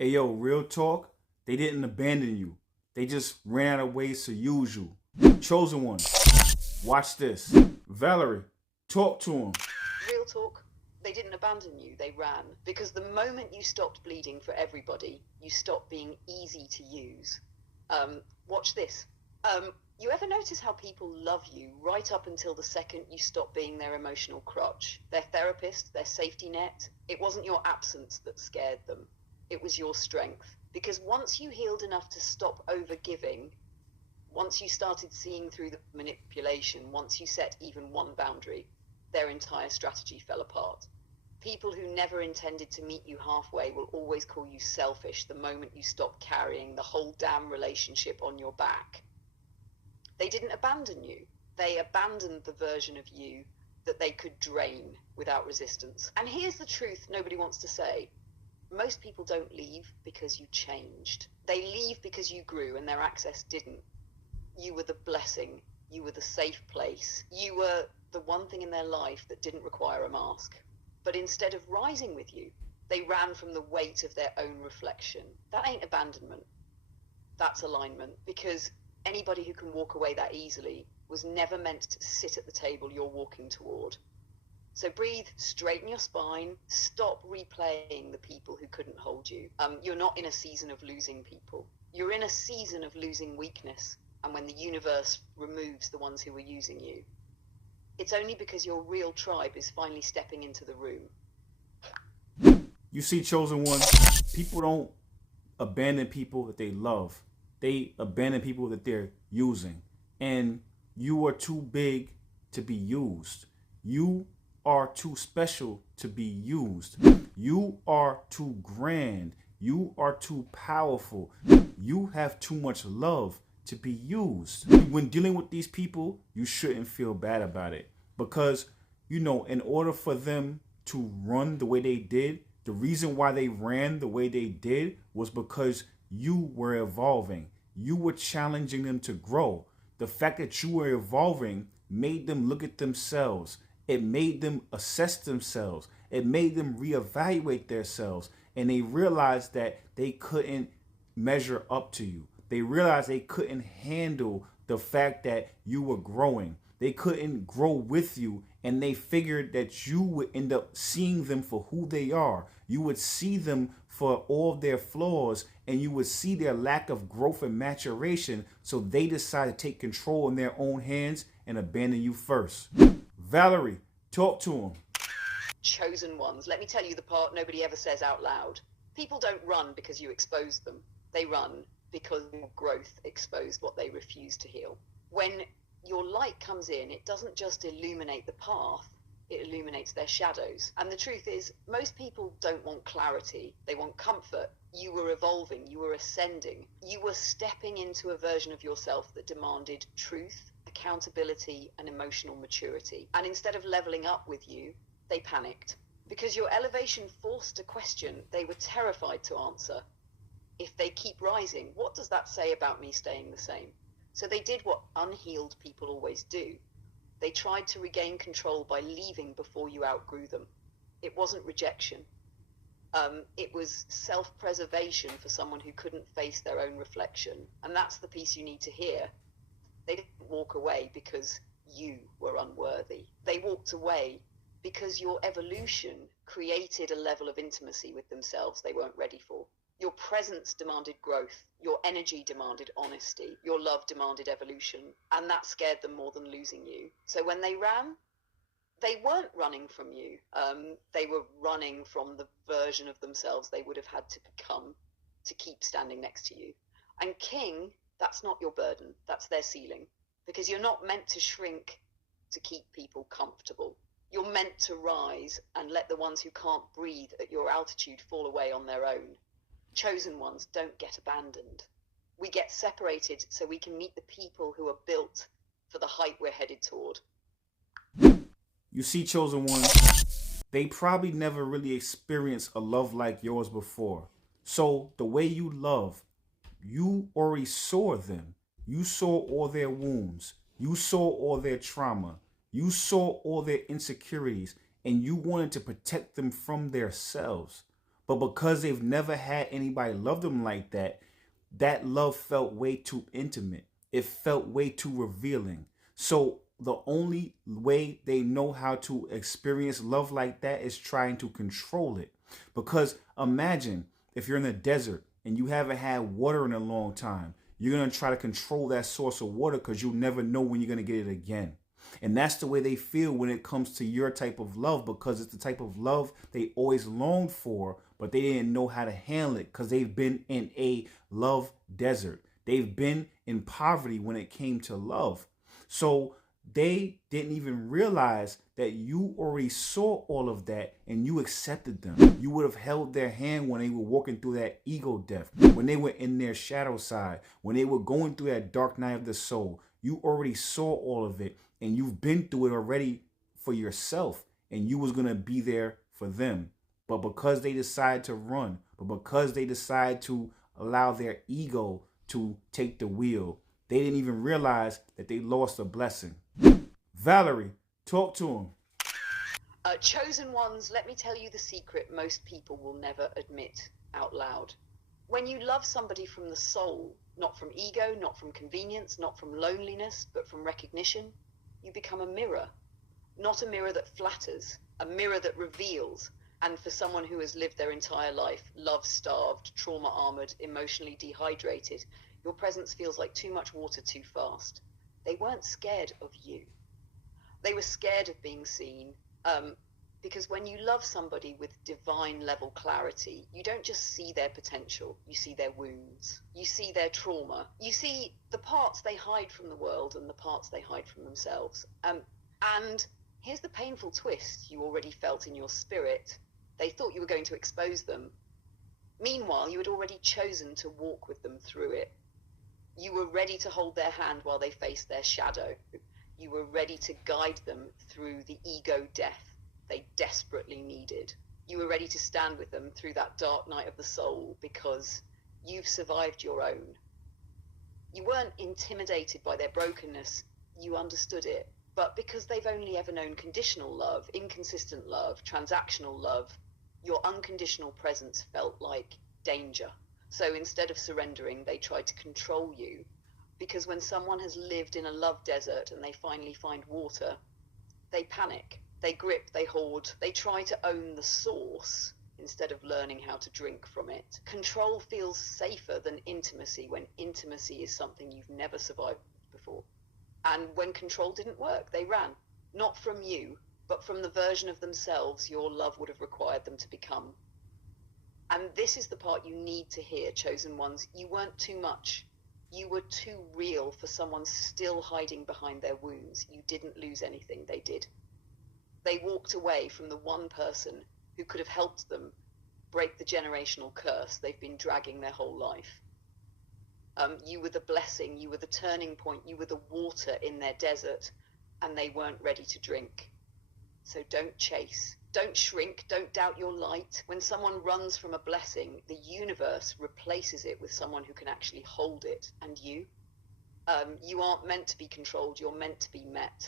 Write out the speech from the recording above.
Hey yo, real talk, they didn't abandon you. They just ran out of ways to use you. Chosen one, watch this. Valerie, talk to him. Real talk, they didn't abandon you, they ran. Because the moment you stopped bleeding for everybody, you stopped being easy to use. Watch this. You ever notice how people love you right up until the second you stop being their emotional crutch? Their therapist, their safety net? It wasn't your absence that scared them. It was your strength. Because once you healed enough to stop overgiving, once you started seeing through the manipulation, once you set even one boundary, their entire strategy fell apart. People who never intended to meet you halfway will always call you selfish the moment you stop carrying the whole damn relationship on your back. They didn't abandon you. They abandoned the version of you that they could drain without resistance. And here's the truth nobody wants to say. Most people don't leave because you changed. They leave because you grew and their access didn't. You were the blessing. You were the safe place. You were the one thing in their life that didn't require a mask. But instead of rising with you, they ran from the weight of their own reflection. That ain't abandonment. That's alignment. Because anybody who can walk away that easily was never meant to sit at the table you're walking toward. So breathe, straighten your spine, stop replaying the people who couldn't hold you. You're not in a season of losing people. You're in a season of losing weakness. And when the universe removes the ones who were using you, it's only because your real tribe is finally stepping into the room. You see, chosen one, people don't abandon people that they love. They abandon people that they're using. And you are too big to be used. You are too special to be used. You are too grand. You are too powerful. You have too much love to be used. When dealing with these people, you shouldn't feel bad about it. Because, in order for them to run the way they did, the reason why they ran the way they did was because you were evolving. You were challenging them to grow. The fact that you were evolving made them look at themselves. It made them assess themselves. It made them reevaluate themselves. And they realized that they couldn't measure up to you. They realized they couldn't handle the fact that you were growing. They couldn't grow with you, and they figured that you would end up seeing them for who they are. You would see them for all of their flaws, and you would see their lack of growth and maturation, so they decided to take control in their own hands and abandon you first. Valerie, talk to him. Chosen ones. Let me tell you the part nobody ever says out loud. People don't run because you exposed them. They run because your growth exposed what they refuse to heal. When your light comes in, it doesn't just illuminate the path, it illuminates their shadows. And the truth is, most people don't want clarity, they want comfort. You were evolving, you were ascending, you were stepping into a version of yourself that demanded truth, accountability, and emotional maturity. And instead of leveling up with you, they panicked. Because your elevation forced a question they were terrified to answer. If they keep rising, what does that say about me staying the same? So they did what unhealed people always do. They tried to regain control by leaving before you outgrew them. It wasn't rejection. It was self-preservation for someone who couldn't face their own reflection. And that's the piece you need to hear. They didn't walk away because you were unworthy. They walked away because your evolution created a level of intimacy with themselves they weren't ready for. Your presence demanded growth. Your energy demanded honesty. Your love demanded evolution. And that scared them more than losing you. So when they ran, they weren't running from you. They were running from the version of themselves they would have had to become to keep standing next to you. And King, that's not your burden. That's their ceiling. Because you're not meant to shrink to keep people comfortable. You're meant to rise and let the ones who can't breathe at your altitude fall away on their own. Chosen ones don't get abandoned. We get separated so we can meet the people who are built for the height we're headed toward. You see, chosen one, they probably never really experienced a love like yours before. So the way you love, you already saw them. You saw all their wounds. You saw all their trauma. You saw all their insecurities, and you wanted to protect them from themselves. But because they've never had anybody love them like that, that love felt way too intimate. It felt way too revealing. So the only way they know how to experience love like that is trying to control it. Because imagine if you're in the desert and you haven't had water in a long time, you're going to try to control that source of water because you'll never know when you're going to get it again. And that's the way they feel when it comes to your type of love, because it's the type of love they always longed for, but they didn't know how to handle it because they've been in a love desert. They've been in poverty when it came to love. So they didn't even realize that you already saw all of that and you accepted them. You would have held their hand when they were walking through that ego death, when they were in their shadow side, when they were going through that dark night of the soul. You already saw all of it and you've been through it already for yourself, and you was going to be there for them. But because they decide to run, but because they decide to allow their ego to take the wheel, they didn't even realize that they lost a blessing. Valerie, talk to him. Chosen ones, let me tell you the secret most people will never admit out loud. When you love somebody from the soul, not from ego, not from convenience, not from loneliness, but from recognition, you become a mirror. Not a mirror that flatters, a mirror that reveals. And for someone who has lived their entire life, love-starved, trauma-armored, emotionally dehydrated, your presence feels like too much water too fast. They weren't scared of you. They were scared of being seen, because when you love somebody with divine level clarity, you don't just see their potential, you see their wounds, you see their trauma, you see the parts they hide from the world and the parts they hide from themselves. And here's the painful twist you already felt in your spirit. They thought you were going to expose them. Meanwhile, you had already chosen to walk with them through it. You were ready to hold their hand while they faced their shadow. You were ready to guide them through the ego death they desperately needed. You were ready to stand with them through that dark night of the soul because you've survived your own. You weren't intimidated by their brokenness. You understood it. But because they've only ever known conditional love, inconsistent love, transactional love, your unconditional presence felt like danger. So instead of surrendering, they tried to control you. Because when someone has lived in a love desert and they finally find water, they panic, they grip, they hoard, they try to own the source instead of learning how to drink from it. Control feels safer than intimacy when intimacy is something you've never survived before. And when control didn't work, they ran, not from you, but from the version of themselves your love would have required them to become. And this is the part you need to hear, chosen ones. You weren't too much. You were too real for someone still hiding behind their wounds. You didn't lose anything, they did. They walked away from the one person who could have helped them break the generational curse they've been dragging their whole life. You were the blessing, you were the turning point, you were the water in their desert, and they weren't ready to drink. So don't chase, don't shrink, don't doubt your light. When someone runs from a blessing, the universe replaces it with someone who can actually hold it. And you aren't meant to be controlled, you're meant to be met.